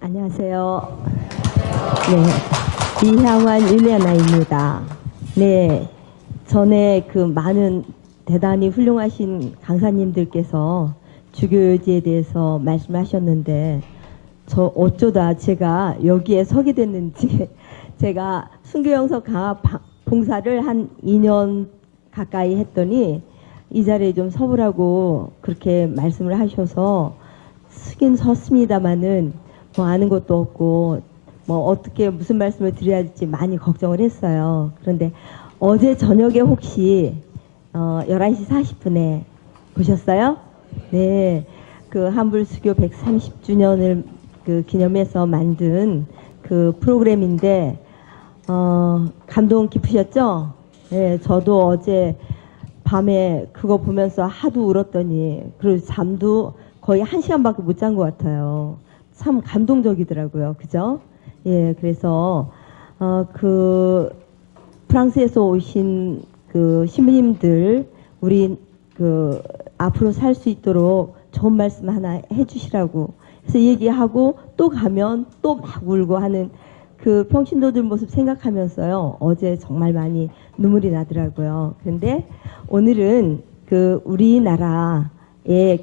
안녕하세요. 네, 이향환 율리아나입니다. 네, 전에 그 많은 대단히 훌륭하신 강사님들께서 주교유지에 대해서 말씀하셨는데 저 어쩌다 제가 여기에 서게 됐는지 제가 순교영서 강화 봉사를 한 2년 가까이 했더니 이 자리에 좀 서보라고 그렇게 말씀을 하셔서 쓰긴 섰습니다마는 뭐 아는 것도 없고 뭐 어떻게 무슨 말씀을 드려야 할지 많이 걱정을 했어요. 그런데 어제 저녁에 혹시 11시 40분에 보셨어요? 네, 그 한불수교 130주년을 그 기념해서 만든 그 프로그램인데 감동 깊으셨죠? 네, 저도 어제 밤에 그거 보면서 하도 울었더니 그리고 잠도 거의 1시간밖에 못 잔 것 같아요. 참 감동적이더라고요. 그죠? 예, 그래서 그 프랑스에서 오신 그 신부님들 우리 그 앞으로 살 수 있도록 좋은 말씀 하나 해주시라고 그래서 얘기하고 또 가면 또 막 울고 하는 그 평신도들 모습 생각하면서요. 어제 정말 많이 눈물이 나더라고요. 그런데 오늘은 그 우리나라의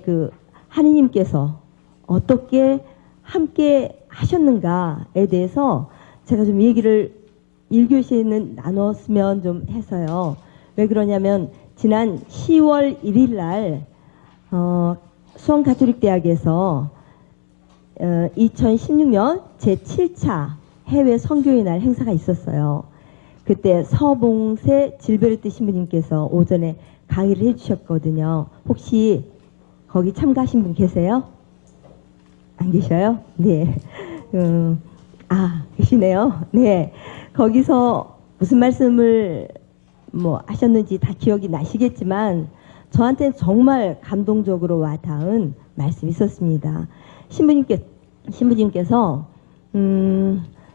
그 하느님께서 어떻게 함께 하셨는가에 대해서 제가 좀 얘기를 1교시에는 나눴으면 좀 해서요. 왜 그러냐면 지난 10월 1일 날 수원가톨릭대학에서 2016년 제7차 해외 선교의 날 행사가 있었어요. 그때 서봉세 질베르트 신부님께서 오전에 강의를 해주셨거든요. 혹시 거기 참가하신 분 계세요? 안 계셔요? 네. 계시네요. 네. 거기서 무슨 말씀을 뭐 하셨는지 다 기억이 나시겠지만 저한테는 정말 감동적으로 와닿은 말씀이 있었습니다. 신부님께서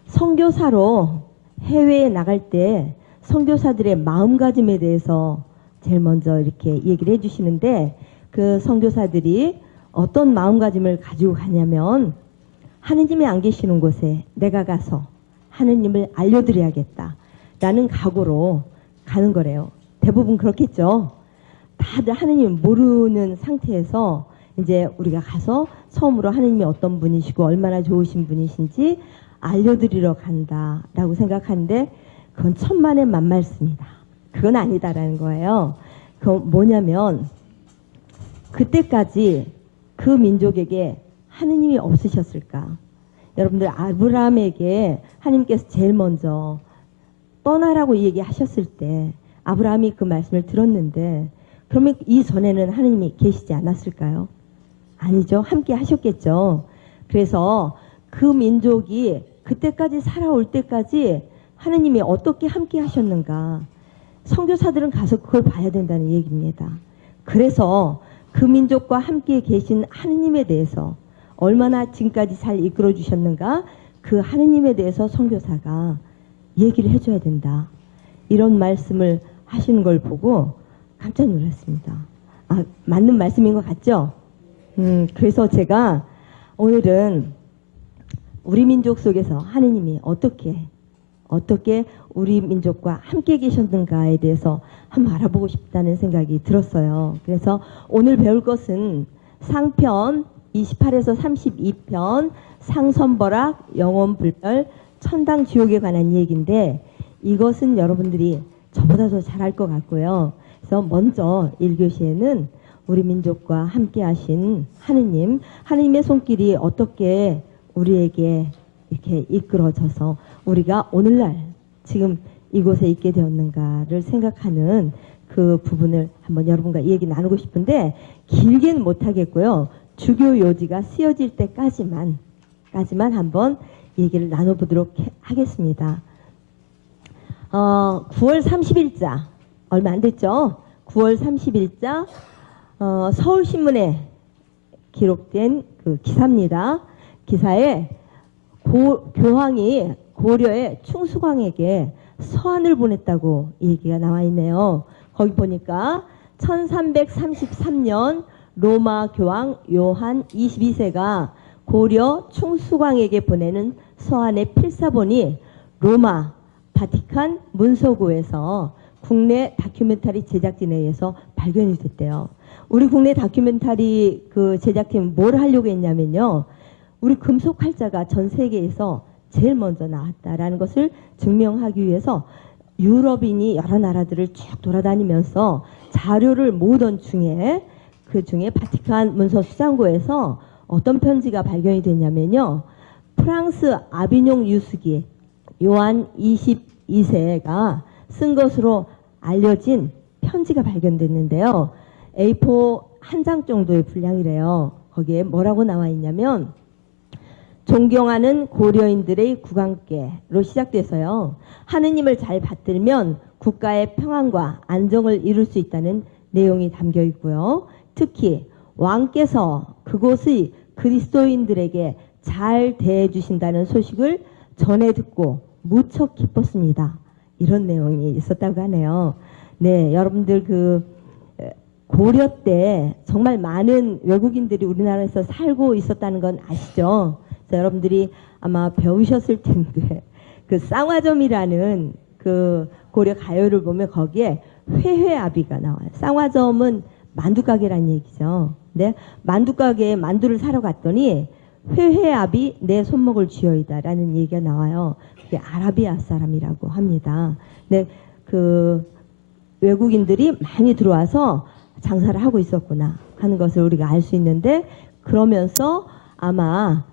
선교사로 해외에 나갈 때 선교사들의 마음가짐에 대해서 제일 먼저 이렇게 얘기를 해주시는데 그 선교사들이 어떤 마음가짐을 가지고 가냐면 하느님이 안 계시는 곳에 내가 가서 하느님을 알려드려야겠다 라는 각오로 가는 거래요. 대부분 그렇겠죠. 다들 하느님을 모르는 상태에서 이제 우리가 가서 처음으로 하느님이 어떤 분이시고 얼마나 좋으신 분이신지 알려드리러 간다라고 생각하는데 그건 천만의 만말씀이다. 그건 아니다라는 거예요. 그건 뭐냐면 그때까지 그 민족에게 하느님이 없으셨을까? 여러분들 아브라함에게 하나님께서 제일 먼저 떠나라고 얘기하셨을 때 아브라함이 그 말씀을 들었는데 그러면 이전에는 하느님이 계시지 않았을까요? 아니죠. 함께 하셨겠죠. 그래서 그 민족이 그때까지 살아올 때까지 하느님이 어떻게 함께 하셨는가 선교사들은 가서 그걸 봐야 된다는 얘기입니다. 그래서 그 민족과 함께 계신 하느님에 대해서 얼마나 지금까지 잘 이끌어 주셨는가 그 하느님에 대해서 선교사가 얘기를 해줘야 된다. 이런 말씀을 하시는 걸 보고 깜짝 놀랐습니다. 맞는 말씀인 것 같죠? 그래서 제가 오늘은 우리 민족 속에서 하느님이 어떻게 우리 민족과 함께 계셨는가에 대해서 한번 알아보고 싶다는 생각이 들었어요. 그래서 오늘 배울 것은 상편 28에서 32편 상선벌악 영혼불멸 천당 지옥에 관한 얘기인데 이것은 여러분들이 저보다 더 잘할 것 같고요. 그래서 먼저 1교시에는 우리 민족과 함께 하신 하느님의 손길이 어떻게 우리에게 이렇게 이끌어져서 우리가 오늘날 지금 이곳에 있게 되었는가를 생각하는 그 부분을 한번 여러분과 얘기 나누고 싶은데 길게는 못하겠고요. 주교 요지가 쓰여질 때까지만 한번 얘기를 나눠보도록 하겠습니다. 9월 30일자 얼마 안 됐죠? 9월 30일자 서울신문에 기록된 그 기사입니다. 기사에 교황이 고려의 충수광에게 서한을 보냈다고 얘기가 나와 있네요. 거기 보니까 1333년 로마 교황 요한 22세가 고려 충수광에게 보내는 서한의 필사본이 로마 바티칸 문서고에서 국내 다큐멘터리 제작진에 의해서 발견이 됐대요. 우리 국내 다큐멘터리 그 제작팀 뭘 하려고 했냐면요. 우리 금속 활자가 전 세계에서 제일 먼저 나왔다라는 것을 증명하기 위해서 유럽인이 여러 나라들을 쭉 돌아다니면서 자료를 모으던 중에 그 중에 바티칸 문서 수장고에서 어떤 편지가 발견이 됐냐면요. 프랑스 아비뇽 유수기 요한 22세가 쓴 것으로 알려진 편지가 발견됐는데요. A4 한 장 정도의 분량이래요. 거기에 뭐라고 나와 있냐면 존경하는 고려인들의 국왕께로 시작돼서요. 하느님을 잘 받들면 국가의 평안과 안정을 이룰 수 있다는 내용이 담겨 있고요. 특히 왕께서 그곳의 그리스도인들에게 잘 대해 주신다는 소식을 전해 듣고 무척 기뻤습니다. 이런 내용이 있었다고 하네요. 네, 여러분들 그 고려 때 정말 많은 외국인들이 우리나라에서 살고 있었다는 건 아시죠? 여러분들이 아마 배우셨을 텐데 그 쌍화점이라는 그 고려 가요를 보면 거기에 회회아비가 나와요. 쌍화점은 만두가게란 얘기죠. 근데 만두가게에 만두를 사러 갔더니 회회아비 내 손목을 쥐어이다라는 얘기가 나와요. 그게 아라비아 사람이라고 합니다. 근데 그 외국인들이 많이 들어와서 장사를 하고 있었구나 하는 것을 우리가 알 수 있는데 그러면서 아마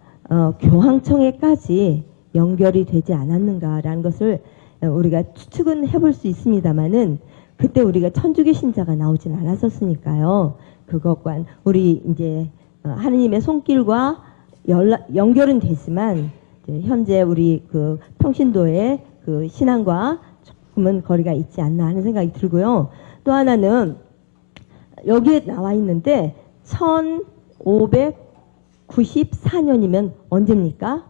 교황청에까지 연결이 되지 않았는가라는 것을 우리가 추측은 해볼 수 있습니다만은 그때 우리가 천주교 신자가 나오진 않았었으니까요. 그것과 우리 이제 하느님의 손길과 연결은 되지만 현재 우리 그 평신도의 그 신앙과 조금은 거리가 있지 않나 하는 생각이 들고요. 또 하나는 여기에 나와 있는데 1594년이면 언제입니까?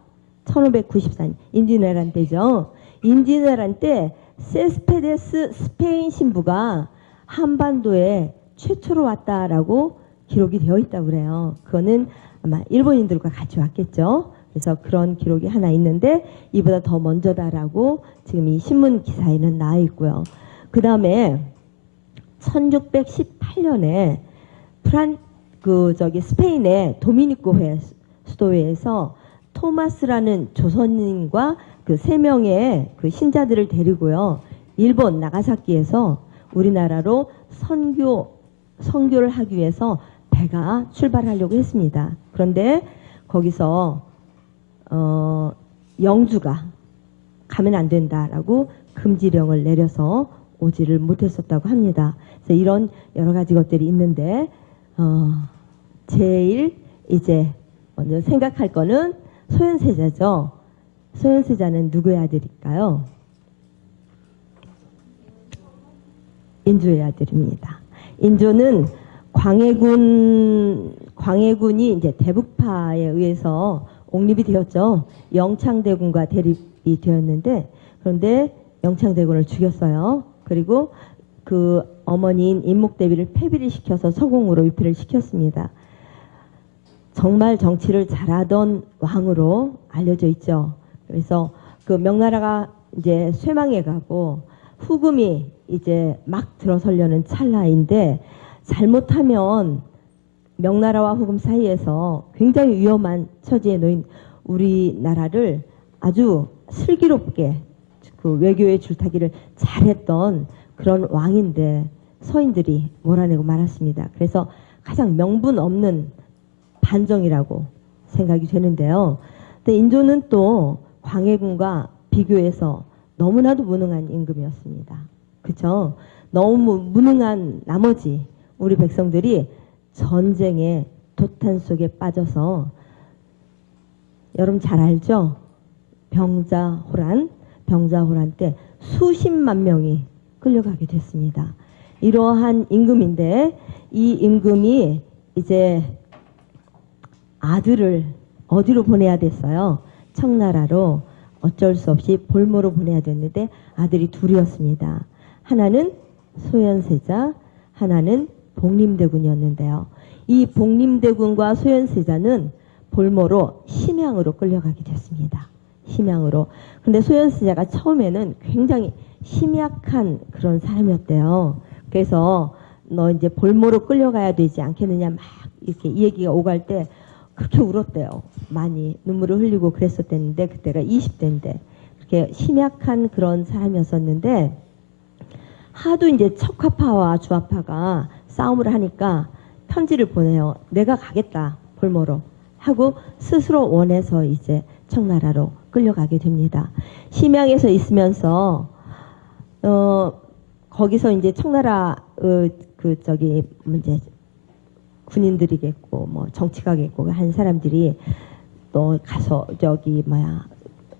1594년 인디네란 때죠. 인디네란 때 세스페데스 스페인 신부가 한반도에 최초로 왔다라고 기록이 되어 있다고 그래요. 그거는 아마 일본인들과 같이 왔겠죠. 그래서 그런 기록이 하나 있는데 이보다 더 먼저다라고 지금 이 신문 기사에는 나와 있고요. 그 다음에 1618년에 스페인의 도미니코회 수도회에서 토마스라는 조선인과 그 3명의 그 신자들을 데리고요. 일본 나가사키에서 우리나라로 선교를 하기 위해서 배가 출발하려고 했습니다. 그런데 거기서 영주가 가면 안 된다라고 금지령을 내려서 오지를 못했었다고 합니다. 그래서 이런 여러 가지 것들이 있는데 제일 이제 먼저 생각할 거는 소현세자죠. 소현세자는 누구의 아들일까요? 인조의 아들입니다. 인조는 광해군이 이제 대북파에 의해서 옹립이 되었죠. 영창대군과 대립이 되었는데 그런데 영창대군을 죽였어요. 그리고 그 어머니인 인목대비를 폐비를 시켜서 서공으로 위패를 시켰습니다. 정말 정치를 잘하던 왕으로 알려져 있죠. 그래서 그 명나라가 이제 쇠망해 가고 후금이 이제 막 들어서려는 찰나인데 잘못하면 명나라와 후금 사이에서 굉장히 위험한 처지에 놓인 우리나라를 아주 슬기롭게 그 외교의 줄타기를 잘했던 그런 왕인데 서인들이 몰아내고 말았습니다. 그래서 가장 명분 없는 반정이라고 생각이 되는데요. 근데 인조는 또 광해군과 비교해서 너무나도 무능한 임금이었습니다. 그렇죠? 너무 무능한 나머지 우리 백성들이 전쟁의 도탄 속에 빠져서 여러분 잘 알죠? 병자호란 때 수십만 명이 끌려가게 됐습니다. 이러한 임금인데 이 임금이 이제 아들을 어디로 보내야 됐어요? 청나라로 어쩔 수 없이 볼모로 보내야 됐는데 아들이 둘이었습니다. 하나는 소현세자, 하나는 복림대군이었는데요. 이 복림대군과 소현세자는 볼모로 심양으로 끌려가게 됐습니다. 심양으로. 근데 소현세자가 처음에는 굉장히 심약한 그런 사람이었대요. 그래서 너 이제 볼모로 끌려가야 되지 않겠느냐 막 이렇게 이 얘기가 오갈 때 그렇게 울었대요. 많이 눈물을 흘리고 그랬었대는데 그때가 20대인데 그렇게 심약한 그런 사람이었었는데 하도 이제 척화파와 주화파가 싸움을 하니까 편지를 보내요. 내가 가겠다 볼모로 하고 스스로 원해서 이제 청나라로 끌려가게 됩니다. 심양에서 있으면서 거기서 이제 청나라 이제 군인들이겠고 뭐 정치가겠고 한 사람들이 또 가서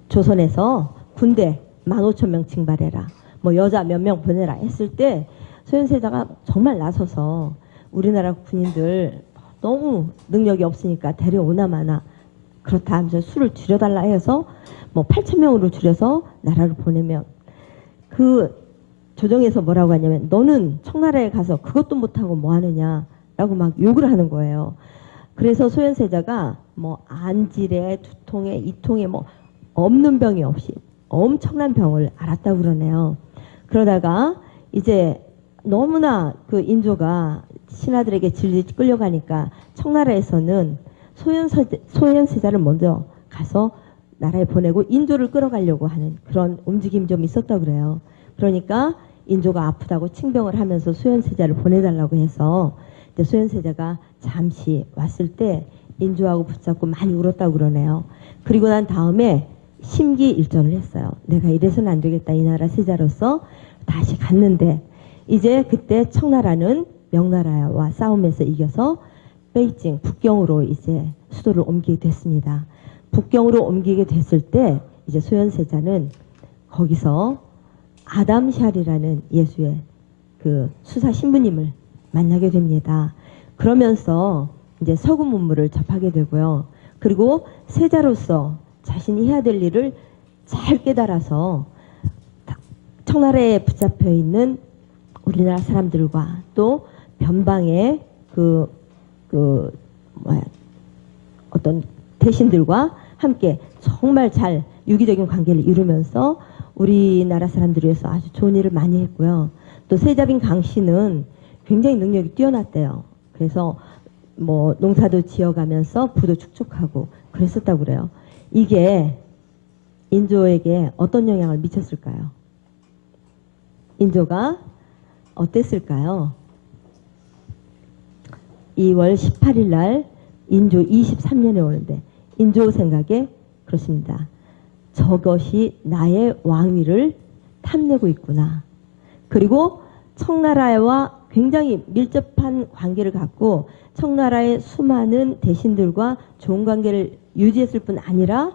조선에서 군대 15,000명 징발해라. 뭐 여자 몇 명 보내라 했을 때 소현세자가 정말 나서서 우리나라 군인들 너무 능력이 없으니까 데려오나 마나 그렇다 하면서 수를 줄여달라 해서 뭐 8,000명으로 줄여서 나라를 보내면 그 조정에서 뭐라고 하냐면 너는 청나라에 가서 그것도 못하고 뭐 하느냐라고 막 욕을 하는 거예요. 그래서 소현세자가 뭐 안질에 두통에 이통에 뭐 없는 병이 없이 엄청난 병을 앓았다고 그러네요. 그러다가 이제 너무나 그 인조가 신하들에게 질질 끌려가니까 청나라에서는 소현세자를 먼저 가서 나라에 보내고 인조를 끌어가려고 하는 그런 움직임이 좀 있었다고 그래요. 그러니까 인조가 아프다고 칭병을 하면서 소현세자를 보내달라고 해서 소현세자가 잠시 왔을 때 인조하고 붙잡고 많이 울었다고 그러네요. 그리고 난 다음에 심기일전을 했어요. 내가 이래서는 안 되겠다. 이 나라 세자로서 다시 갔는데 이제 그때 청나라는 명나라와 싸움에서 이겨서 베이징 북경으로 이제 수도를 옮기게 됐습니다. 북경으로 옮기게 됐을 때 이제 소현세자는 거기서 아담샬이라는 예수의 그 수사 신부님을 만나게 됩니다. 그러면서 이제 서구 문물을 접하게 되고요. 그리고 세자로서 자신이 해야 될 일을 잘 깨달아서 청나라에 붙잡혀 있는 우리나라 사람들과 또 변방의 어떤 대신들과 함께 정말 잘 유기적인 관계를 이루면서 우리나라 사람들을 위해서 아주 좋은 일을 많이 했고요. 또 세자빈 강씨는 굉장히 능력이 뛰어났대요. 그래서 뭐 농사도 지어가면서 부도 축적하고 그랬었다고 그래요. 이게 인조에게 어떤 영향을 미쳤을까요? 인조가 어땠을까요? 2월 18일 날 인조 23년에 오는데 인조 생각에 그렇습니다. 저것이 나의 왕위를 탐내고 있구나. 그리고 청나라와 굉장히 밀접한 관계를 갖고 청나라의 수많은 대신들과 좋은 관계를 유지했을 뿐 아니라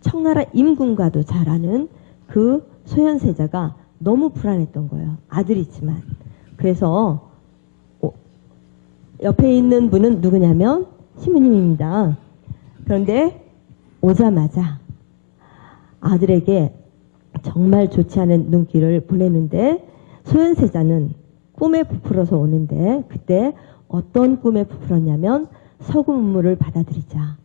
청나라 임금과도 잘 아는 그 소현세자가 너무 불안했던 거예요. 아들이지만. 그래서 옆에 있는 분은 누구냐면 신부님입니다. 그런데 오자마자 아들에게 정말 좋지 않은 눈길을 보내는데 소현세자는 꿈에 부풀어서 오는데 그때 어떤 꿈에 부풀었냐면 서구 문물을 받아들이자.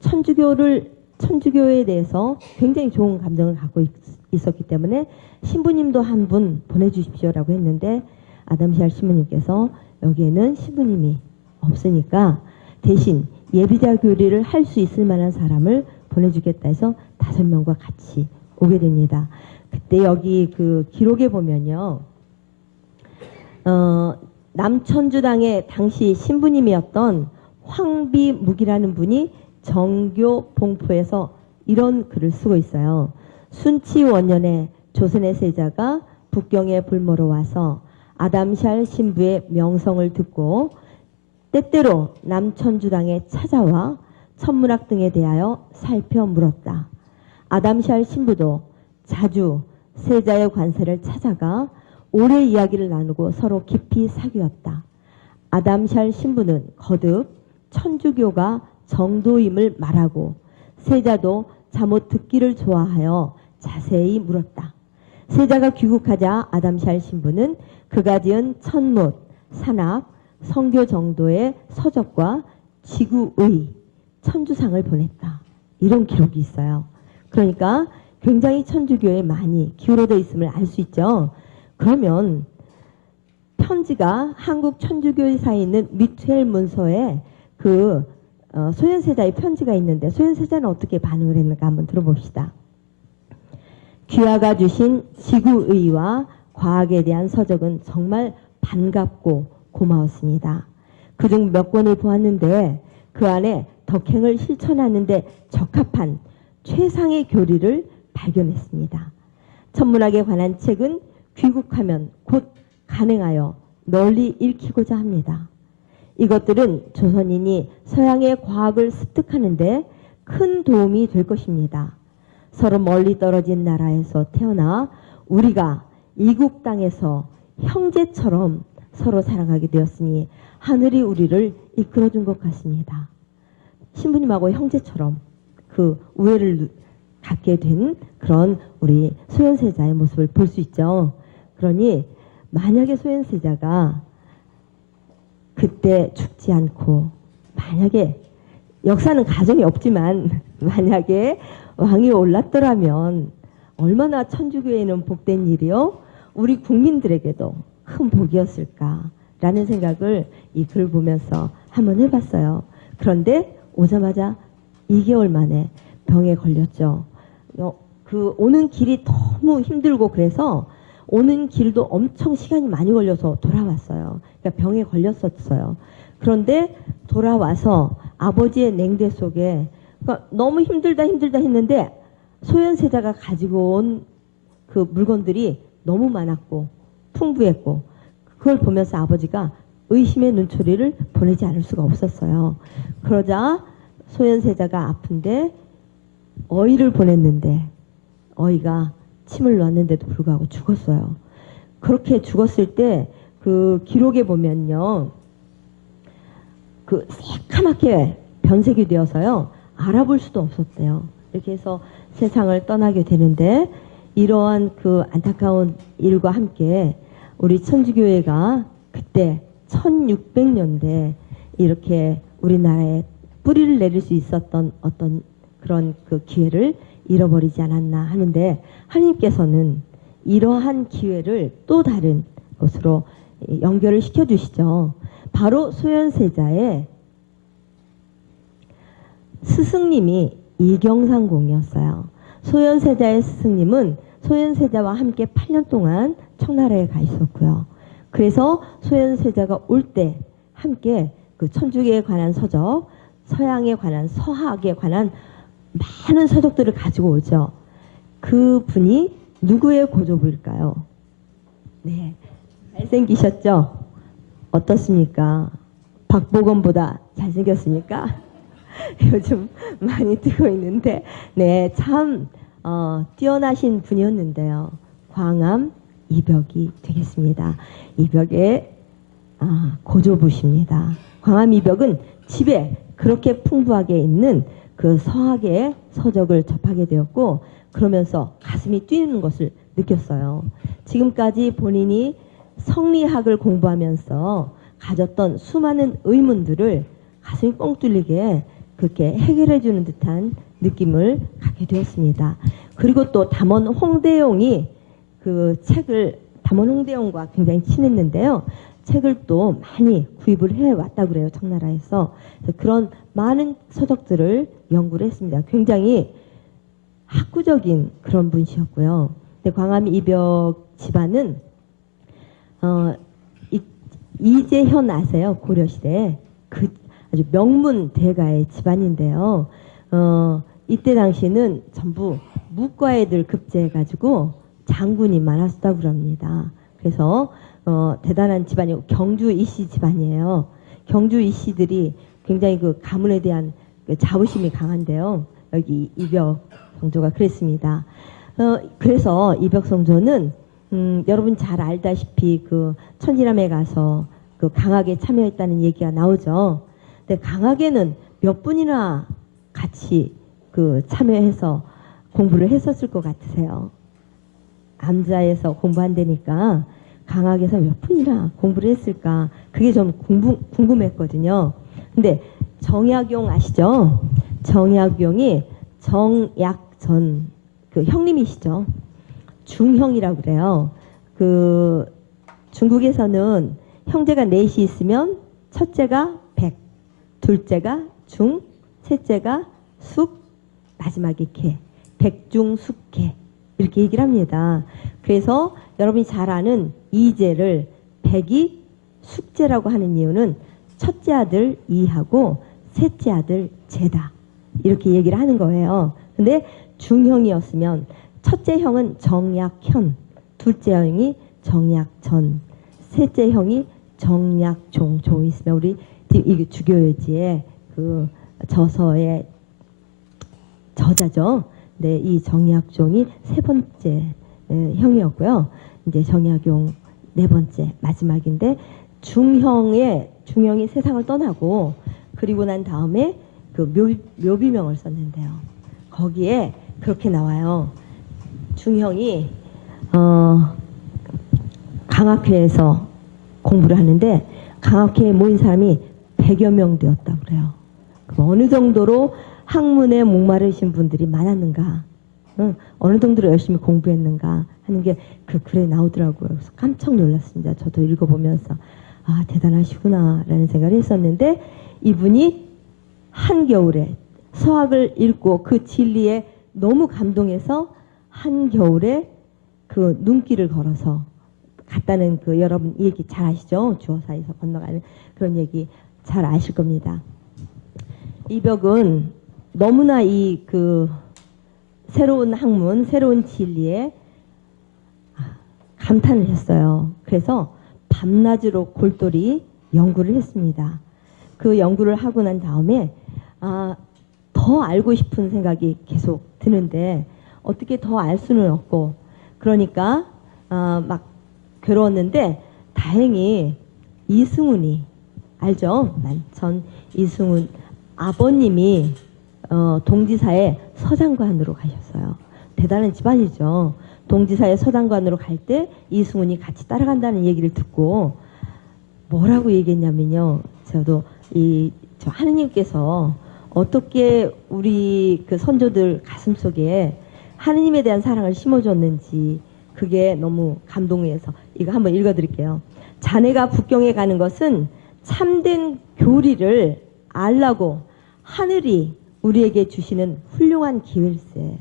천주교에 대해서 굉장히 좋은 감정을 갖고 있었기 때문에 신부님도 한 분 보내주십시오라고 했는데 아담샬 신부님께서 여기에는 신부님이 없으니까 대신 예비자 교리를 할 수 있을 만한 사람을 보내주겠다 해서 5명과 같이 오게 됩니다. 그때 여기 그 기록에 보면요. 남천주당의 당시 신부님이었던 황비묵이라는 분이 정교 봉포에서 이런 글을 쓰고 있어요. 순치 원년에 조선의 세자가 북경에 불모로 와서 아담샬 신부의 명성을 듣고 때때로 남천주당에 찾아와 천문학 등에 대하여 살펴 물었다. 아담샬 신부도 자주 세자의 관세를 찾아가 오래 이야기를 나누고 서로 깊이 사귀었다. 아담샬 신부는 거듭 천주교가 정도임을 말하고 세자도 잠옷 듣기를 좋아하여 자세히 물었다. 세자가 귀국하자 아담샬 신부는 그가 지은 천못, 산악, 성교 정도의 서적과 지구의 천주상을 보냈다. 이런 기록이 있어요. 그러니까 굉장히 천주교에 많이 기울어져 있음을 알 수 있죠. 그러면 편지가 한국 천주교회사에 있는 미투엘 문서에 그 소현세자의 편지가 있는데 소현세자는 어떻게 반응을 했는가 한번 들어봅시다. 귀하가 주신 지구의와 과학에 대한 서적은 정말 반갑고 고마웠습니다. 그중 몇 권을 보았는데 그 안에 덕행을 실천하는데 적합한 최상의 교리를 발견했습니다. 천문학에 관한 책은 귀국하면 곧 간행하여 널리 읽히고자 합니다. 이것들은 조선인이 서양의 과학을 습득하는데 큰 도움이 될 것입니다. 서로 멀리 떨어진 나라에서 태어나 우리가 이국 땅에서 형제처럼 서로 사랑하게 되었으니 하늘이 우리를 이끌어준 것 같습니다. 신부님하고 형제처럼 그 우애를 갖게 된 그런 우리 소현세자의 모습을 볼 수 있죠. 그러니 만약에 소현세자가 그때 죽지 않고 만약에 역사는 가정이 없지만 만약에 왕이 올랐더라면 얼마나 천주교회는 복된 일이요. 우리 국민들에게도 큰 복이었을까라는 생각을 이 글 보면서 한번 해봤어요. 그런데 오자마자 2개월 만에 병에 걸렸죠. 그 오는 길이 너무 힘들고 그래서 오는 길도 엄청 시간이 많이 걸려서 돌아왔어요. 그러니까 병에 걸렸었어요. 그런데 돌아와서 아버지의 냉대 속에 그러니까 너무 힘들다 했는데 소현세자가 가지고 온 그 물건들이 너무 많았고 풍부했고 그걸 보면서 아버지가 의심의 눈초리를 보내지 않을 수가 없었어요. 그러자 소현세자가 아픈데 어이를 보냈는데 어이가 침을 놨는데도 불구하고 죽었어요. 그렇게 죽었을 때 그 기록에 보면요. 그 새카맣게 변색이 되어서요. 알아볼 수도 없었대요. 이렇게 해서 세상을 떠나게 되는데 이러한 그 안타까운 일과 함께 우리 천주교회가 그때 1600년대 이렇게 우리나라에 뿌리를 내릴 수 있었던 어떤 그런 그 기회를 잃어버리지 않았나 하는데 하나님께서는 이러한 기회를 또 다른 것으로 연결을 시켜주시죠. 바로 소현세자의 스승님이 이경상공이었어요. 소현세자의 스승님은 소현세자와 함께 8년 동안 청나라에 가 있었고요. 그래서 소현세자가 올 때 함께 그 천주교에 관한 서적, 서양에 관한 서학에 관한 많은 서적들을 가지고 오죠. 그 분이 누구의 고조부일까요? 네, 잘생기셨죠? 어떻습니까? 박보검보다 잘생겼습니까? 요즘 많이 뜨고 있는데 네, 참 뛰어나신 분이었는데요. 광암 이벽이 되겠습니다. 이벽의 고조부십니다. 광암 이벽은 집에 그렇게 풍부하게 있는 그 서학의 서적을 접하게 되었고 그러면서 가슴이 뛰는 것을 느꼈어요. 지금까지 본인이 성리학을 공부하면서 가졌던 수많은 의문들을 가슴이 뻥 뚫리게 그렇게 해결해 주는 듯한 느낌을 갖게 되었습니다. 그리고 또 담원 홍대용이 그 책을 담원 홍대용과 굉장히 친했는데요. 책을 또 많이 구입을 해왔다고 그래요. 청나라에서. 그런 많은 서적들을 연구를 했습니다. 굉장히 학구적인 그런 분이셨고요. 근데 광암 이벽 집안은 이재현 아세요? 고려시대에 그 아주 명문 대가의 집안인데요. 이때 당시에는 전부 무과애들 급제해가지고 장군이 많았다고 그럽니다. 그래서 대단한 집안이고 경주 이씨 집안이에요. 경주 이씨들이 굉장히 그 가문에 대한 그 자부심이 강한데요. 여기 이벽 성조가 그랬습니다. 그래서 이벽 성조는 여러분 잘 알다시피 그 천지람에 가서 그 강학에 참여했다는 얘기가 나오죠. 근데 강학에는 몇 분이나 같이 그 참여해서 공부를 했었을 것 같으세요? 암자에서 공부한다니까 강학에서 몇 분이나 공부를 했을까? 그게 좀 궁금했거든요. 근데 정약용 아시죠? 정약용이 정약전 그 형님이시죠. 중형이라고 그래요. 그 중국에서는 형제가 넷이 있으면 첫째가 백, 둘째가 중, 셋째가 숙, 마지막에 개. 백중숙개 이렇게 얘기를 합니다. 그래서 여러분이 잘 아는 이제를 백이 숙제라고 하는 이유는 첫째 아들 이하고 셋째 아들 제다 이렇게 얘기를 하는 거예요. 근데 중형이었으면 첫째 형은 정약현, 둘째 형이 정약전, 셋째 형이 정약종, 종 있으면 우리 이게 주교유지의 그 저서의 저자죠. 네, 이 정약종이 세 번째 형이었고요. 이제 정약용 네 번째 마지막인데 중형이 세상을 떠나고 그리고 난 다음에 그 묘비명을 썼는데요. 거기에 그렇게 나와요. 중형이 강학회에서 공부를 하는데 강학회에 모인 사람이 100여 명 되었다고 그래요. 그럼 어느 정도로 학문에 목마르신 분들이 많았는가, 어느 정도로 열심히 공부했는가 하는 게 그 글에 나오더라고요. 그래서 깜짝 놀랐습니다. 저도 읽어보면서 아 대단하시구나 라는 생각을 했었는데 이분이 한겨울에 서학을 읽고 그 진리에 너무 감동해서 한겨울에 그 눈길을 걸어서 갔다는 그 여러분 이 얘기 잘 아시죠? 주어사에서 건너가는 그런 얘기 잘 아실 겁니다. 이벽은 너무나 이 그 새로운 학문, 새로운 진리에 감탄을 했어요. 그래서 밤낮으로 골똘히 연구를 했습니다. 그 연구를 하고 난 다음에 더 알고 싶은 생각이 계속 드는데 어떻게 더 알 수는 없고 그러니까 막 괴로웠는데 다행히 이승훈이 알죠? 전 이승훈 아버님이 동지사의 서장관으로 가셨어요. 대단한 집안이죠. 동지사의 서장관으로 갈 때 이승훈이 같이 따라간다는 얘기를 듣고 뭐라고 얘기했냐면요. 저도 저 하느님께서 어떻게 우리 그 선조들 가슴 속에 하느님에 대한 사랑을 심어줬는지 그게 너무 감동해서 이거 한번 읽어드릴게요. 자네가 북경에 가는 것은 참된 교리를 알라고 하늘이 우리에게 주시는 훌륭한 기회일세.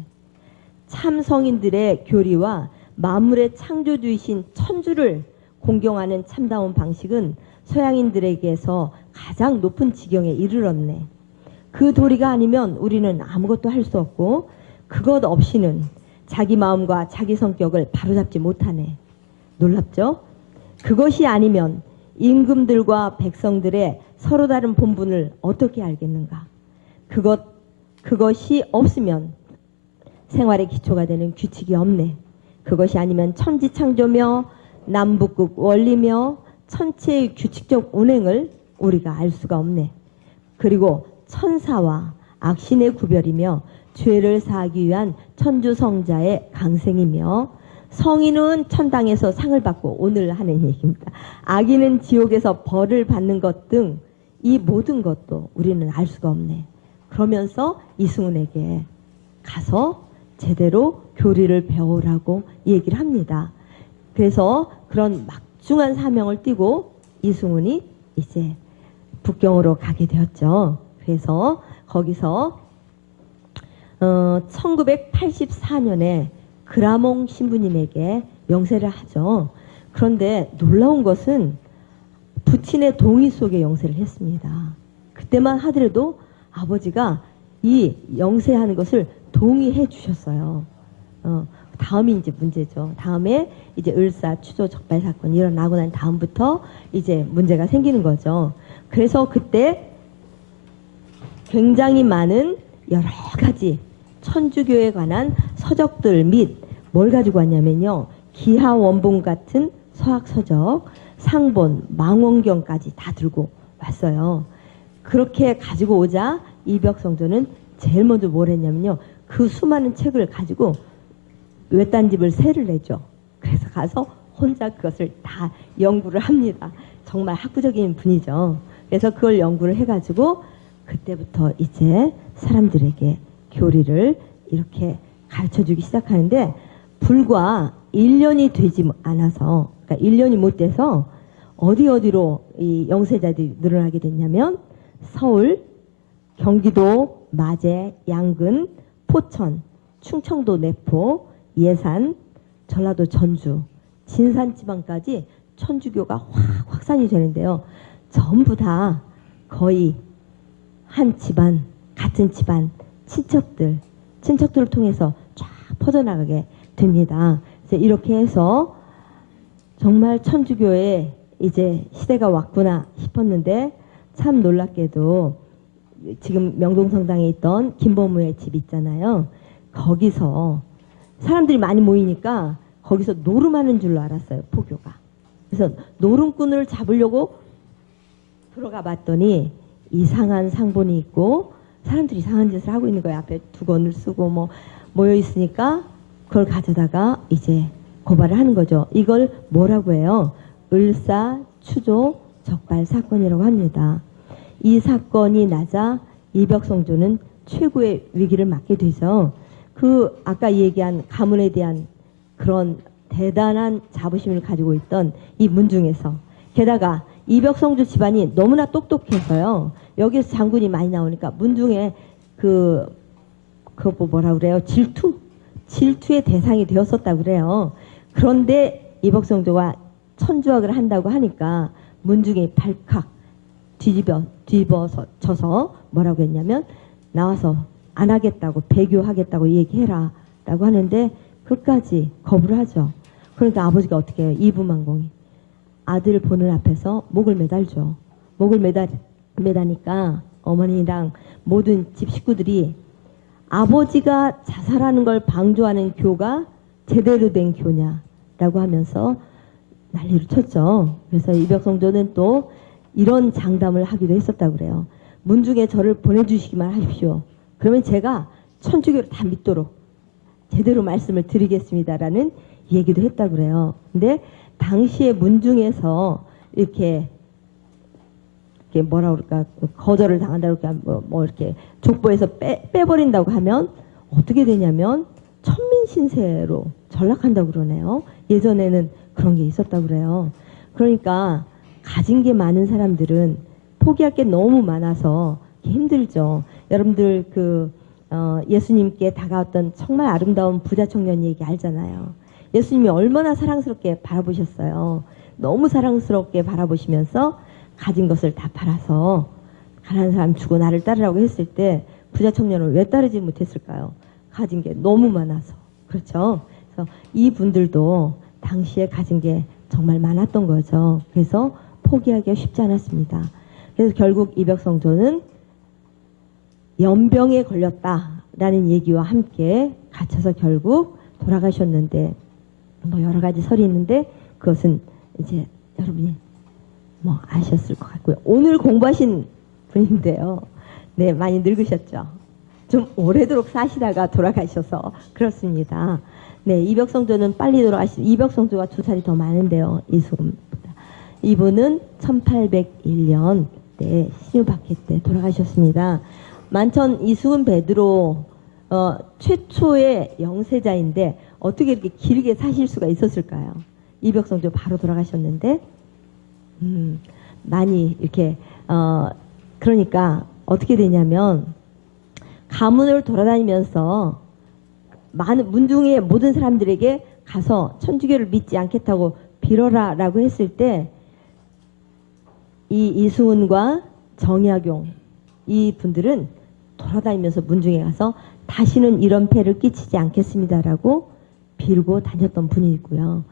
참 성인들의 교리와 만물의 창조주이신 천주를 공경하는 참다운 방식은 서양인들에게서 가장 높은 지경에 이르렀네. 그 도리가 아니면 우리는 아무것도 할 수 없고 그것 없이는 자기 마음과 자기 성격을 바로잡지 못하네. 놀랍죠? 그것이 아니면 임금들과 백성들의 서로 다른 본분을 어떻게 알겠는가? 그것이 없으면 생활의 기초가 되는 규칙이 없네. 그것이 아니면 천지창조며 남북극 원리며 천체의 규칙적 운행을 우리가 알 수가 없네. 그리고 천사와 악신의 구별이며 죄를 사하기 위한 천주성자의 강생이며 성인은 천당에서 상을 받고 오늘 하는 얘기입니다. 악인은 지옥에서 벌을 받는 것 등 이 모든 것도 우리는 알 수가 없네. 그러면서 이승훈에게 가서 제대로 교리를 배우라고 얘기를 합니다. 그래서 그런 막중한 사명을 띠고 이승훈이 이제 북경으로 가게 되었죠. 그래서 거기서 1984년에 그라몽 신부님에게 영세를 하죠. 그런데 놀라운 것은 부친의 동의 속에 영세를 했습니다. 그때만 하더라도 아버지가 이 영세하는 것을 동의해 주셨어요. 다음이 이제 문제죠. 다음에 이제 을사 추조 적발 사건이 일어나고 난 다음부터 이제 문제가 생기는 거죠. 그래서 그때 굉장히 많은 여러 가지 천주교에 관한 서적들 및 뭘 가지고 왔냐면요. 기하 원본 같은 서학 서적, 상본, 망원경까지 다 들고 왔어요. 그렇게 가지고 오자 이벽성조는 제일 먼저 뭘 했냐면요. 그 수많은 책을 가지고 외딴 집을 세를 내죠. 그래서 가서 혼자 그것을 다 연구를 합니다. 정말 학구적인 분이죠. 그래서 그걸 연구를 해가지고 그때부터 이제 사람들에게 교리를 이렇게 가르쳐주기 시작하는데 불과 1년이 되지 않아서, 그러니까 1년이 못 돼서 어디로 이 영세자들이 늘어나게 됐냐면 서울, 경기도, 마제, 양근, 포천, 충청도 내포, 예산, 전라도 전주, 진산지방까지 천주교가 확 확산이 되는데요. 전부 다 거의 한 집안, 같은 집안, 친척들을 통해서 쫙 퍼져나가게 됩니다. 그래서 이렇게 해서 정말 천주교의 이제 시대가 왔구나 싶었는데 참 놀랍게도 지금 명동성당에 있던 김범우의 집 있잖아요. 거기서 사람들이 많이 모이니까 거기서 노름하는 줄로 알았어요, 포교가. 그래서 노름꾼을 잡으려고 들어가 봤더니 이상한 상본이 있고 사람들이 이상한 짓을 하고 있는 거예요. 앞에 두건을 쓰고 뭐 모여 있으니까 그걸 가져다가 이제 고발을 하는 거죠. 이걸 뭐라고 해요? 을사추조 적발 사건이라고 합니다. 이 사건이 나자 이벽성조는 최고의 위기를 맞게 되죠. 그 아까 얘기한 가문에 대한 그런 대단한 자부심을 가지고 있던 이 문중에서, 게다가 이벽성조 집안이 너무나 똑똑해서요. 여기서 장군이 많이 나오니까 문중에 그거 뭐라 그래요? 질투의 대상이 되었었다고 그래요. 그런데 이벽성조가 천주학을 한다고 하니까 문중이 발칵 뒤집어져서 뭐라고 했냐면 나와서 안 하겠다고, 배교하겠다고 얘기해라 라고 하는데 끝까지 거부를 하죠. 그러니까 아버지가 어떻게 해요? 이부만공이 아들 보는 앞에서 목을 매달죠. 목을 매다니까 어머니랑 모든 집 식구들이 아버지가 자살하는 걸 방조하는 교가 제대로 된 교냐라고 하면서 난리를 쳤죠. 그래서 이벽성조는 또 이런 장담을 하기도 했었다고 그래요. 문중에 저를 보내주시기만 하십시오. 그러면 제가 천주교를 다 믿도록 제대로 말씀을 드리겠습니다라는 얘기도 했다고 그래요. 근데 당시에 문중에서 이렇게 뭐라 그럴까, 거절을 당한다고 그럴까, 뭐 이렇게 족보에서 빼버린다고 하면 어떻게 되냐면 천민신세로 전락한다고 그러네요. 예전에는 그런 게 있었다고 그래요. 그러니까 가진 게 많은 사람들은 포기할 게 너무 많아서 힘들죠. 여러분들 예수님께 다가왔던 정말 아름다운 부자 청년 얘기 알잖아요. 예수님이 얼마나 사랑스럽게 바라보셨어요. 너무 사랑스럽게 바라보시면서 가진 것을 다 팔아서 가난한 사람 주고 나를 따르라고 했을 때 부자 청년을 왜 따르지 못했을까요? 가진 게 너무 많아서. 그렇죠? 그래서 이 분들도 당시에 가진 게 정말 많았던 거죠. 그래서 포기하기가 쉽지 않았습니다. 그래서 결국 이벽성조는 연병에 걸렸다라는 얘기와 함께 갇혀서 결국 돌아가셨는데, 뭐 여러 가지 설이 있는데 그것은 이제 여러분이 뭐 아셨을 것 같고요. 오늘 공부하신 분인데요. 네, 많이 늙으셨죠. 좀 오래도록 사시다가 돌아가셔서 그렇습니다. 네, 이벽성조는 빨리 이벽성조가 2살이 더 많은데요. 이수근보다. 이분은 1801년 때 신유박해 때 돌아가셨습니다. 만천 이수근 베드로 최초의 영세자인데 어떻게 이렇게 길게 사실 수가 있었을까요? 이벽성조 바로 돌아가셨는데 많이 이렇게 그러니까 어떻게 되냐면 가문을 돌아다니면서 많은 문중의 모든 사람들에게 가서 천주교를 믿지 않겠다고 빌어라 라고 했을 때 이 이승훈과 정약용 이 분들은 돌아다니면서 문중에 가서 다시는 이런 폐를 끼치지 않겠습니다라고 빌고 다녔던 분이고요.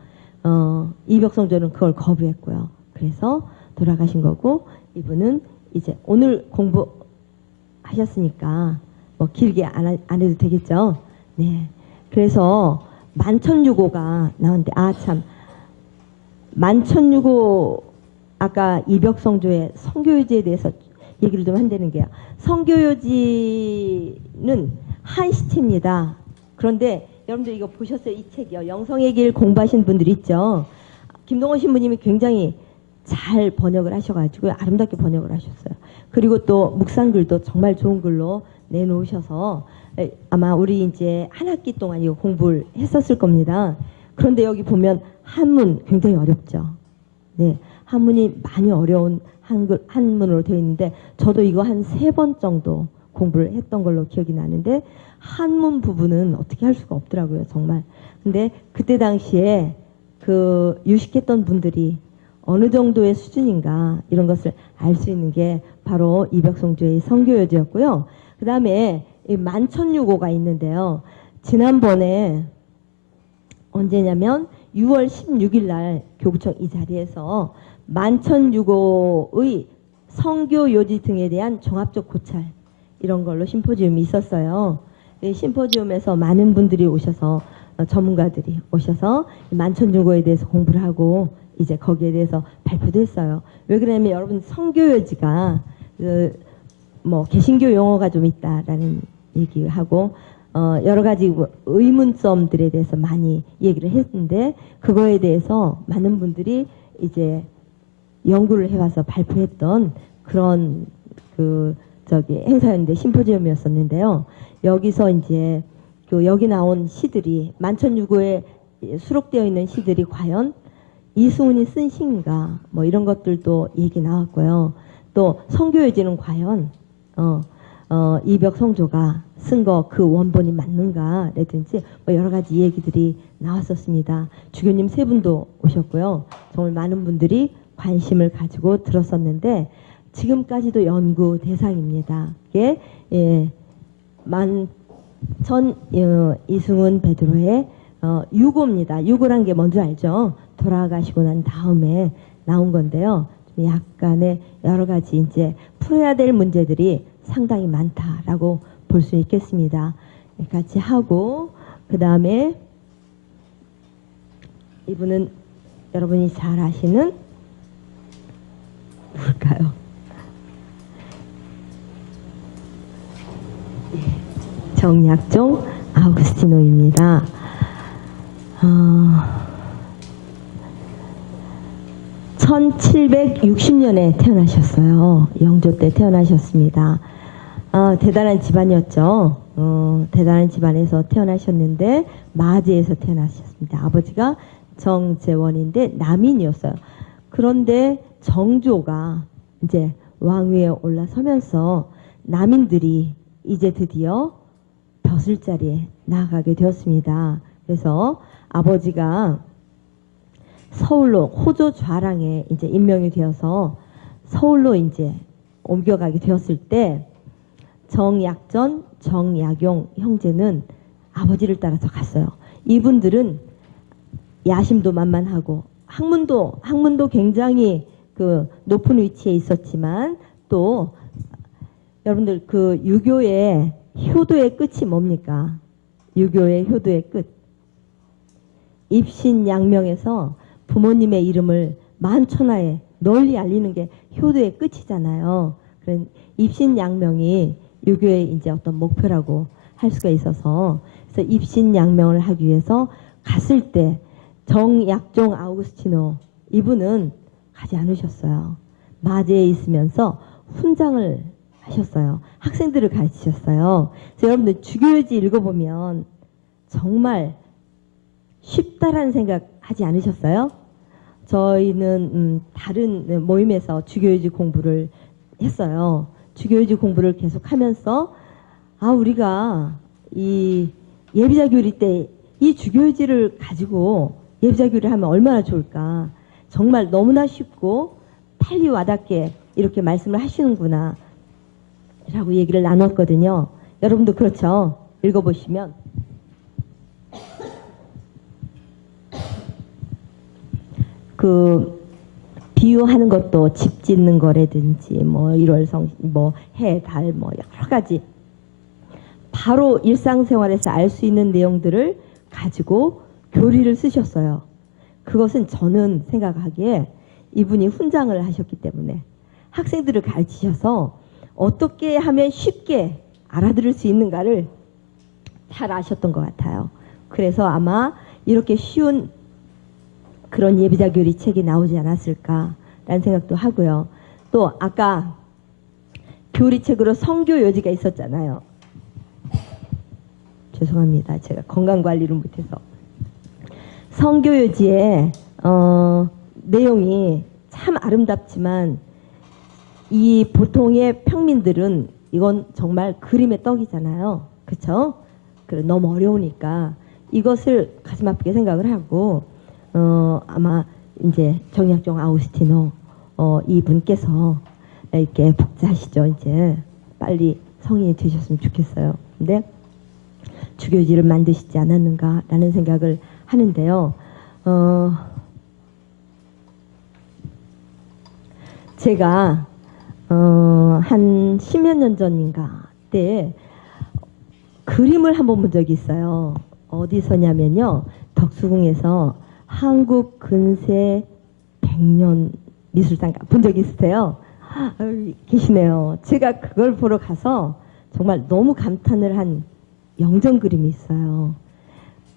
이벽성조는 그걸 거부했고요. 그래서 돌아가신 거고, 이분은 이제 오늘 공부하셨으니까 뭐 길게 안 해도 되겠죠. 네. 그래서 만천유고가 나오는데, 만천유고 아까 이벽성조의 성교요지에 대해서 얘기를 좀 한다는 게요. 성교요지는 한 시체입니다. 그런데 여러분들 이거 보셨어요? 이 책이요. 영성의 길 공부하신 분들 있죠. 김동원 신부님이 굉장히 잘 번역을 하셔가지고 아름답게 번역을 하셨어요. 그리고 또 묵상글도 정말 좋은 글로 내놓으셔서 아마 우리 이제 한 학기 동안 이거 공부를 했었을 겁니다. 그런데 여기 보면 한문 굉장히 어렵죠. 네, 한문이 많이 어려운 한문으로 되어 있는데 저도 이거 한 3번 정도 공부를 했던 걸로 기억이 나는데 한문 부분은 어떻게 할 수가 없더라고요, 정말. 근데 그때 당시에 그 유식했던 분들이 어느 정도의 수준인가 이런 것을 알 수 있는 게 바로 이벽성주의 성교요지였고요. 그 다음에 만천유고가 있는데요. 지난번에 언제냐면 6월 16일 날 교구청 이 자리에서 만천유고의 성교요지 등에 대한 종합적 고찰 이런 걸로 심포지움이 있었어요. 이 심포지움에서 많은 분들이 오셔서 전문가들이 오셔서 만천유고에 대해서 공부를 하고 이제 거기에 대해서 발표도 했어요. 왜 그러냐면 여러분 성교요지가 뭐 개신교 용어가 좀 있다라는 얘기하고 여러 가지 의문점들에 대해서 많이 얘기를 했는데 그거에 대해서 많은 분들이 이제 연구를 해와서 발표했던 그런 행사였는데 심포지엄이었었는데요. 여기서 이제 여기 나온 시들이 만천유고에 수록되어 있는 시들이 과연 이승훈이 쓴 시인가 뭐 이런 것들도 얘기 나왔고요. 또 성교요지는 과연 이벽성조가 쓴 거 그 원본이 맞는가라든지 뭐 여러 가지 얘기들이 나왔었습니다. 주교님 3분도 오셨고요. 정말 많은 분들이 관심을 가지고 들었었는데 지금까지도 연구 대상입니다. 이게 이승훈 베드로의 유고입니다. 유고란 게 뭔지 알죠? 돌아가시고 난 다음에 나온 건데요. 약간의 여러 가지 이제 풀어야 될 문제들이 상당히 많다라고 볼 수 있겠습니다. 같이 하고 그 다음에 이분은 여러분이 잘 아시는 누굴까요? 정약종 아우구스티노입니다. 1760년에 태어나셨어요. 영조 때 태어나셨습니다. 대단한 집안이었죠. 대단한 집안에서 태어나셨는데 마제에서 태어나셨습니다. 아버지가 정재원인데 남인이었어요. 그런데 정조가 이제 왕위에 올라서면서 남인들이 이제 드디어 벼슬 자리에 나아가게 되었습니다. 그래서 아버지가 서울로 호조 좌랑에 이제 임명이 되어서 서울로 이제 옮겨가게 되었을 때 정약전, 정약용 형제는 아버지를 따라서 갔어요. 이분들은 야심도 만만하고 학문도 굉장히 그 높은 위치에 있었지만 또 여러분들 그 유교의 효도의 끝이 뭡니까? 유교의 효도의 끝. 입신양명에서 부모님의 이름을 만천하에 널리 알리는 게 효도의 끝이잖아요. 그런 입신양명이 유교의 이제 어떤 목표라고 할 수가 있어서 그래서 입신양명을 하기 위해서 갔을 때 정약종 아우구스티노 이분은 가지 않으셨어요. 마제에 있으면서 훈장을 하셨어요. 학생들을 가르치셨어요. 그래서 여러분들 주교요지 읽어보면 정말 쉽다라는 생각 하지 않으셨어요? 저희는 다른 모임에서 주교요지 공부를 했어요. 주교요지 공부를 계속하면서 우리가 이 예비자교리 때 이 주교요지를 가지고 예비자교리를 하면 얼마나 좋을까. 정말 너무나 쉽고 빨리 와닿게 이렇게 말씀을 하시는구나 라고 얘기를 나눴거든요. 여러분도 그렇죠? 읽어보시면 그 비유하는 것도 집 짓는 거라든지 뭐 1월성 뭐 해, 달 뭐 여러 가지 바로 일상생활에서 알 수 있는 내용들을 가지고 교리를 쓰셨어요. 그것은 저는 생각하기에 이분이 훈장을 하셨기 때문에 학생들을 가르치셔서 어떻게 하면 쉽게 알아들을 수 있는가를 잘 아셨던 것 같아요. 그래서 아마 이렇게 쉬운 그런 예비자교리 책이 나오지 않았을까라는 생각도 하고요. 또 아까 교리책으로 성교요지가 있었잖아요. 죄송합니다. 제가 건강관리를 못해서. 성교요지에 내용이 참 아름답지만 이 보통의 평민들은 이건 정말 그림의 떡이잖아요. 그렇죠? 너무 어려우니까 이것을 가슴 아프게 생각을 하고 아마 이제 정약용 아우스티너 이분께서 이렇게 복자시죠. 이제 빨리 성인이 되셨으면 좋겠어요. 근데 주교지를 만드시지 않았는가라는 생각을 하는데요. 제가 한 10여 년 전인가 때 그림을 한번 본 적이 있어요. 어디서냐면요. 덕수궁에서 한국 근세 100년 미술상가 본 적이 있으세요? 계시네요. 제가 그걸 보러 가서 정말 너무 감탄을 한 영정 그림이 있어요.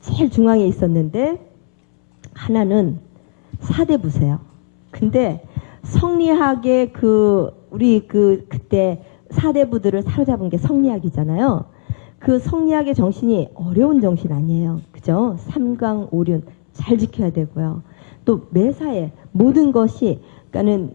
제일 중앙에 있었는데 하나는 사대부세요. 근데 성리학의 우리 그때 사대부들을 사로잡은 게 성리학이잖아요. 그 성리학의 정신이 어려운 정신 아니에요. 그죠? 삼강오륜 잘 지켜야 되고요. 또 매사에 모든 것이 그러니까는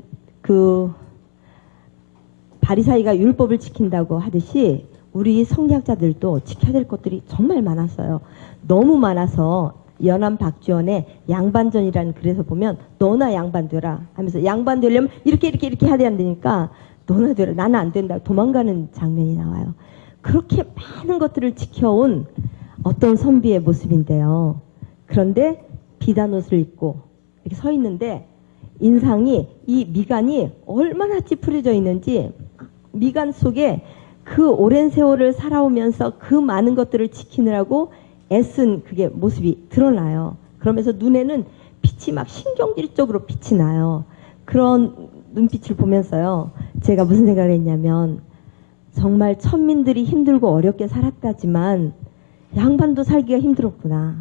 바리사이가 율법을 지킨다고 하듯이 우리 성리학자들도 지켜야 될 것들이 정말 많았어요. 너무 많아서 연암 박지원의 양반전이라는 글에서 보면 너나 양반되라 하면서 양반되려면 이렇게 해야 되니까 너나 되라 나는 안 된다 도망가는 장면이 나와요. 그렇게 많은 것들을 지켜온 어떤 선비의 모습인데요. 그런데 비단 옷을 입고 이렇게 서 있는데 인상이 이 미간이 얼마나 찌푸려져 있는지 미간 속에 그 오랜 세월을 살아오면서 그 많은 것들을 지키느라고 애쓴 그게 모습이 드러나요. 그러면서 눈에는 빛이 막 신경질적으로 빛이 나요. 그런 눈빛을 보면서요. 제가 무슨 생각을 했냐면 정말 천민들이 힘들고 어렵게 살았다지만 양반도 살기가 힘들었구나.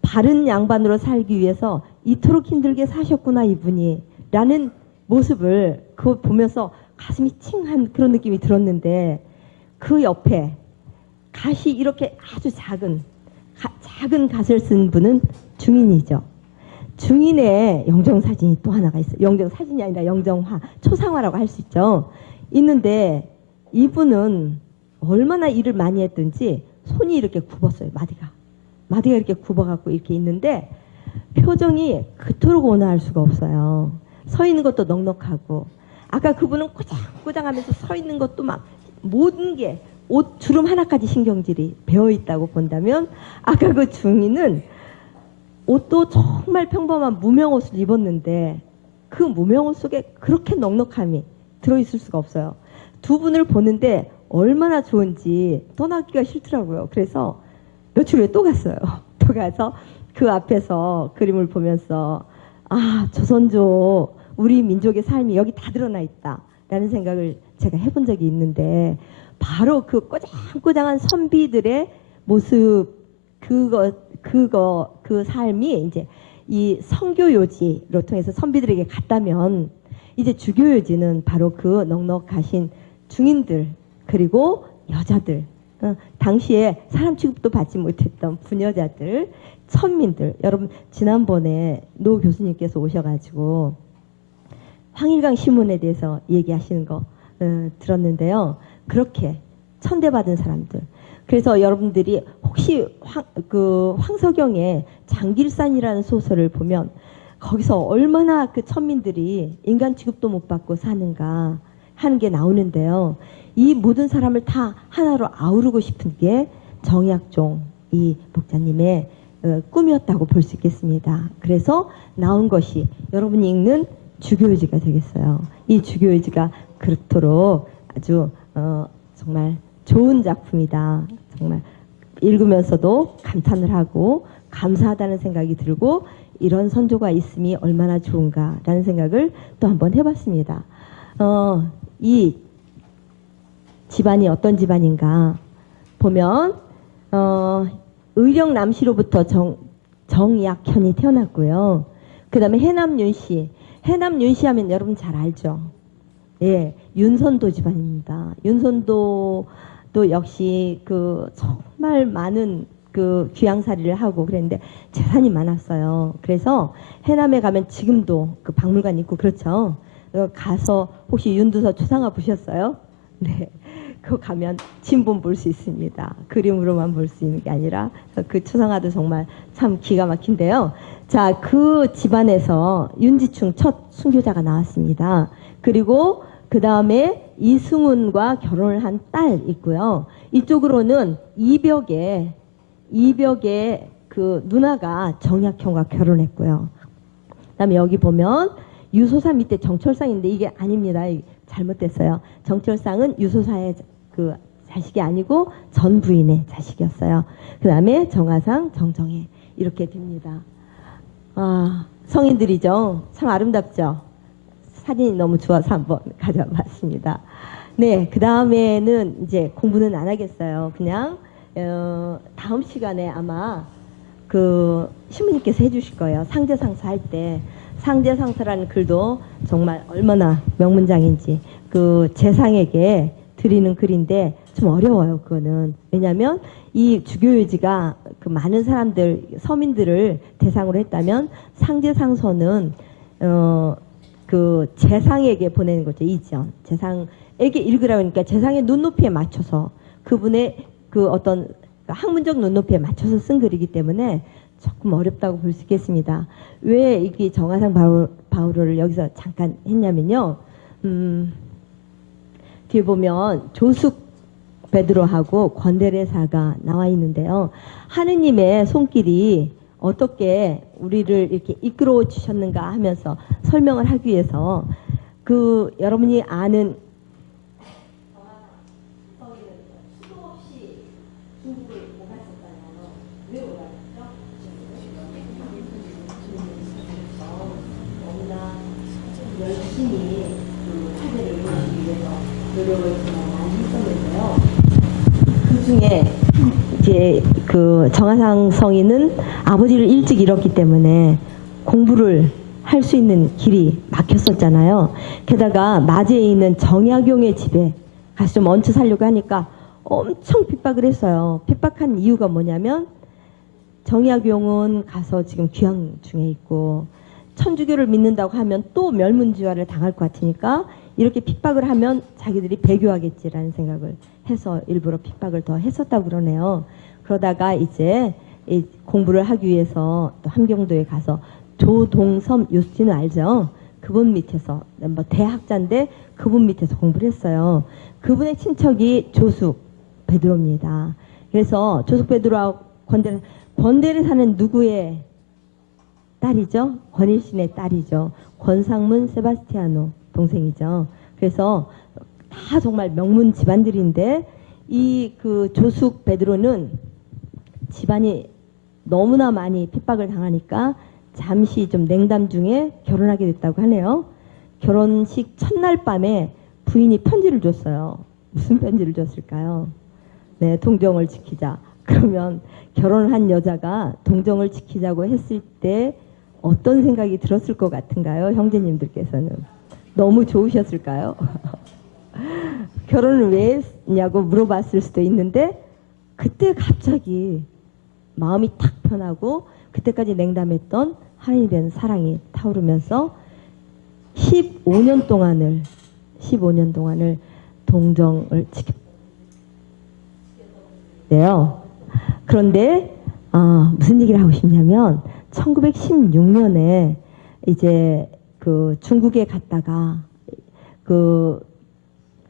바른 양반으로 살기 위해서 이토록 힘들게 사셨구나 이분이 라는 모습을 그거 보면서 가슴이 칭한 그런 느낌이 들었는데 그 옆에 갓이 이렇게 아주 작은 갓을 쓴 분은 중인이죠. 중인의 영정사진이 또 하나가 있어요. 영정사진이 아니라 영정화, 초상화라고 할 수 있죠. 있는데 이분은 얼마나 일을 많이 했든지 손이 이렇게 굽었어요. 마디가 이렇게 굽어갖고 이렇게 있는데 표정이 그토록 온화할 수가 없어요. 서 있는 것도 넉넉하고 아까 그분은 꼬장꼬장하면서 서 있는 것도 막 모든 게 옷 주름 하나까지 신경질이 배어있다고 본다면 아까 그 중인은 옷도 정말 평범한 무명옷을 입었는데 그 무명옷 속에 그렇게 넉넉함이 들어있을 수가 없어요. 두 분을 보는데 얼마나 좋은지 떠나기가 싫더라고요. 그래서 며칠 후에 또 갔어요. 또 가서 그 앞에서 그림을 보면서 아 조선조 우리 민족의 삶이 여기 다 드러나 있다 라는 생각을 제가 해본 적이 있는데 바로 그 꼬장꼬장한 선비들의 모습 그 삶이 이제 이 성교요지로 통해서 선비들에게 갔다면 이제 주교요지는 바로 그 넉넉하신 중인들 그리고 여자들 당시에 사람 취급도 받지 못했던 부녀자들 천민들 여러분 지난번에 노 교수님께서 오셔가지고 황일강 시문에 대해서 얘기하시는 거 들었는데요. 그렇게 천대받은 사람들 그래서 여러분들이 혹시 황석영의 장길산이라는 소설을 보면 거기서 얼마나 그 천민들이 인간 취급도 못 받고 사는가 하는 게 나오는데요. 이 모든 사람을 다 하나로 아우르고 싶은 게 정약종 이 목자님의 꿈이었다고 볼 수 있겠습니다. 그래서 나온 것이 여러분이 읽는 주교요지가 되겠어요. 이 주교요지가 그렇도록 아주 정말 좋은 작품이다. 정말 읽으면서도 감탄을 하고 감사하다는 생각이 들고 이런 선조가 있음이 얼마나 좋은가라는 생각을 또 한번 해봤습니다. 이 집안이 어떤 집안인가 보면 의령 남씨로부터 정약현이 태어났고요. 그 다음에 해남 윤씨 하면 여러분 잘 알죠. 예, 윤선도 집안입니다. 윤선도도 역시 그 정말 많은 그 귀양살이를 하고 그랬는데 재산이 많았어요. 그래서 해남에 가면 지금도 그 박물관 있고 그렇죠. 가서 혹시 윤두서 초상화 보셨어요? 네. 그거 가면 진본 볼 수 있습니다. 그림으로만 볼 수 있는 게 아니라 그 초상화도 정말 참 기가 막힌데요. 자, 그 집안에서 윤지충 첫 순교자가 나왔습니다. 그리고 그 다음에 이승훈과 결혼을 한 딸 있고요. 이쪽으로는 이벽에 그 누나가 정약형과 결혼했고요. 그다음에 여기 보면 유소사 밑에 정철상인데 이게 아닙니다. 잘못됐어요. 정철상은 유소사의 그 자식이 아니고 전 부인의 자식이었어요. 그 다음에 정화상, 정정혜 이렇게 됩니다. 아, 성인들이죠. 참 아름답죠. 사진이 너무 좋아서 한번 가져봤습니다. 네, 그 다음에는 이제 공부는 안 하겠어요. 그냥 다음 시간에 아마 그 신부님께서 해주실 거예요. 상제상서 할 때 상제상서라는 글도 정말 얼마나 명문장인지 그 재상에게 드리는 글인데 좀 어려워요. 그거는 왜냐하면 이 주교유지가 그 많은 사람들 서민들을 대상으로 했다면 상제상서는 그 재상에게 보내는 거죠. 이전 재상에게 읽으라고 하니까 재상의 눈높이에 맞춰서 그분의 그 어떤 학문적 눈높이에 맞춰서 쓴 글이기 때문에 조금 어렵다고 볼 수 있겠습니다. 왜 이게 정화상 바오로를 여기서 잠깐 했냐면요. 뒤에 보면 조숙 베드로하고 권데레사가 나와 있는데요. 하느님의 손길이 어떻게 우리를 이렇게 이끌어 주셨는가 하면서 설명을 하기 위해서 그 여러분이 아는 열심히 그 사회를 이루기 위해서 노력을 많이 했었는데요. 그 중에 이제 그 정화상 성인은 아버지를 일찍 잃었기 때문에 공부를 할 수 있는 길이 막혔었잖아요. 게다가 마제에 있는 정약용의 집에 가서 좀 얹혀 살려고 하니까 엄청 핍박을 했어요. 핍박한 이유가 뭐냐면 정약용은 가서 지금 귀양 중에 있고 천주교를 믿는다고 하면 또 멸문지화를 당할 것 같으니까 이렇게 핍박을 하면 자기들이 배교하겠지라는 생각을 해서 일부러 핍박을 더 했었다고 그러네요. 그러다가 이제 공부를 하기 위해서 또 함경도에 가서 조동섬 유스틴을 알죠? 그분 밑에서 뭐 대학자인데 그분 밑에서 공부를 했어요. 그분의 친척이 조숙 베드로입니다. 그래서 조숙 베드로와 권데레사는 누구의 딸이죠? 권일신의 딸이죠. 권상문 세바스티아노 동생이죠. 그래서 다 정말 명문 집안들인데 이 그 조숙 베드로는 집안이 너무나 많이 핍박을 당하니까 잠시 좀 냉담 중에 결혼하게 됐다고 하네요. 결혼식 첫날 밤에 부인이 편지를 줬어요. 무슨 편지를 줬을까요? 네, 동정을 지키자. 그러면 결혼을 한 여자가 동정을 지키자고 했을 때 어떤 생각이 들었을 것 같은가요? 형제님들께서는. 너무 좋으셨을까요? 결혼을 왜 했냐고 물어봤을 수도 있는데 그때 갑자기 마음이 탁 편하고 그때까지 냉담했던 하나님에 대한 사랑이 타오르면서 15년 동안을 동정을 지켰대요. 그런데 무슨 얘기를 하고 싶냐면 1916년에 이제 그 중국에 갔다가 그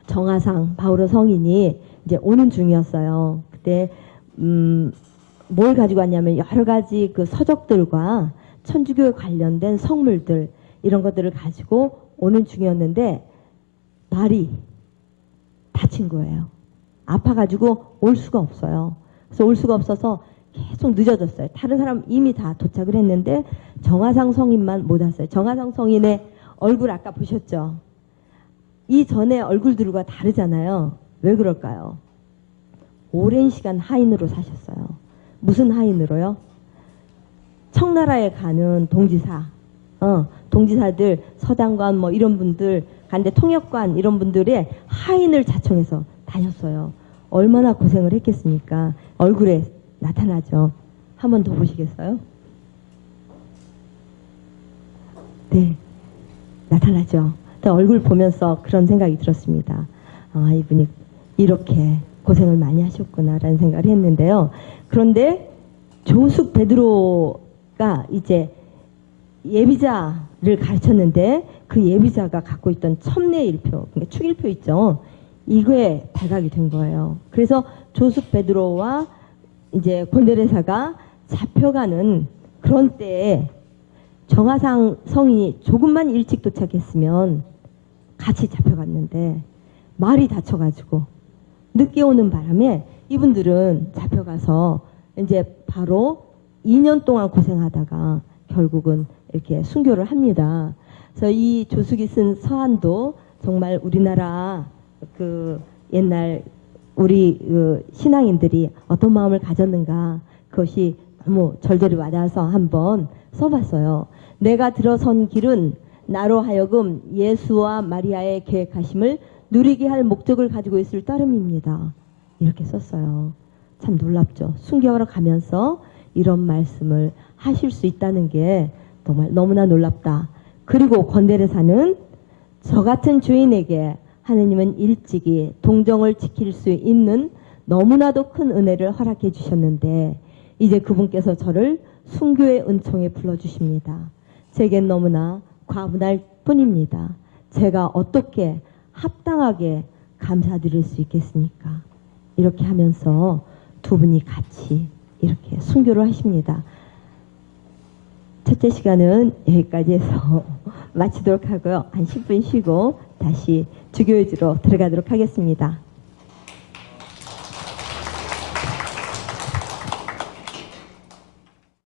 정화상 바오로 성인이 이제 오는 중이었어요. 그때 뭘 가지고 왔냐면 여러 가지 그 서적들과 천주교에 관련된 성물들 이런 것들을 가지고 오는 중이었는데 발이 다친 거예요. 아파가지고 올 수가 없어요. 그래서 올 수가 없어서 계속 늦어졌어요. 다른 사람 이미 다 도착을 했는데 정화상 성인만 못 왔어요. 정화상 성인의 얼굴 아까 보셨죠? 이 전에 얼굴들과 다르잖아요. 왜 그럴까요? 오랜 시간 하인으로 사셨어요. 무슨 하인으로요? 청나라에 가는 동지사, 동지사들, 서장관 뭐 이런 분들 간데 통역관 이런 분들의 하인을 자청해서 다녔어요. 얼마나 고생을 했겠습니까? 얼굴에 나타나죠. 한 번 더 보시겠어요? 네, 나타나죠. 얼굴 보면서 그런 생각이 들었습니다. 아, 이분이 이렇게 고생을 많이 하셨구나라는 생각을 했는데요. 그런데 조숙 베드로가 이제 예비자를 가르쳤는데 그 예비자가 갖고 있던 첨례일표, 그러니까 축일표 있죠. 이거에 발각이 된 거예요. 그래서 조숙 베드로와 이제 고넬레사가 잡혀가는 그런 때에 정하상 성이 조금만 일찍 도착했으면 같이 잡혀갔는데 말이 다쳐가지고 늦게 오는 바람에 이분들은 잡혀가서 이제 바로 2년 동안 고생하다가 결국은 이렇게 순교를 합니다. 그래서 이 조숙이 쓴 서한도 정말 우리나라 그 옛날 우리 그 신앙인들이 어떤 마음을 가졌는가 그것이 너무 절절히 와닿아서 한번 써봤어요. 내가 들어선 길은 나로 하여금 예수와 마리아의 계획하심을 누리게 할 목적을 가지고 있을 따름입니다. 이렇게 썼어요. 참 놀랍죠. 순교하러 가면서 이런 말씀을 하실 수 있다는 게 정말 너무나 놀랍다. 그리고 고넬레사는 저 같은 죄인에게 하느님은 일찍이 동정을 지킬 수 있는 너무나도 큰 은혜를 허락해 주셨는데 이제 그분께서 저를 순교의 은총에 불러주십니다. 제겐 너무나 과분할 뿐입니다. 제가 어떻게 합당하게 감사드릴 수 있겠습니까? 이렇게 하면서 두 분이 같이 이렇게 순교를 하십니다. 첫째 시간은 여기까지 해서 마치도록 하고요. 한 10분 쉬고 다시 주교회지로 들어가도록 하겠습니다.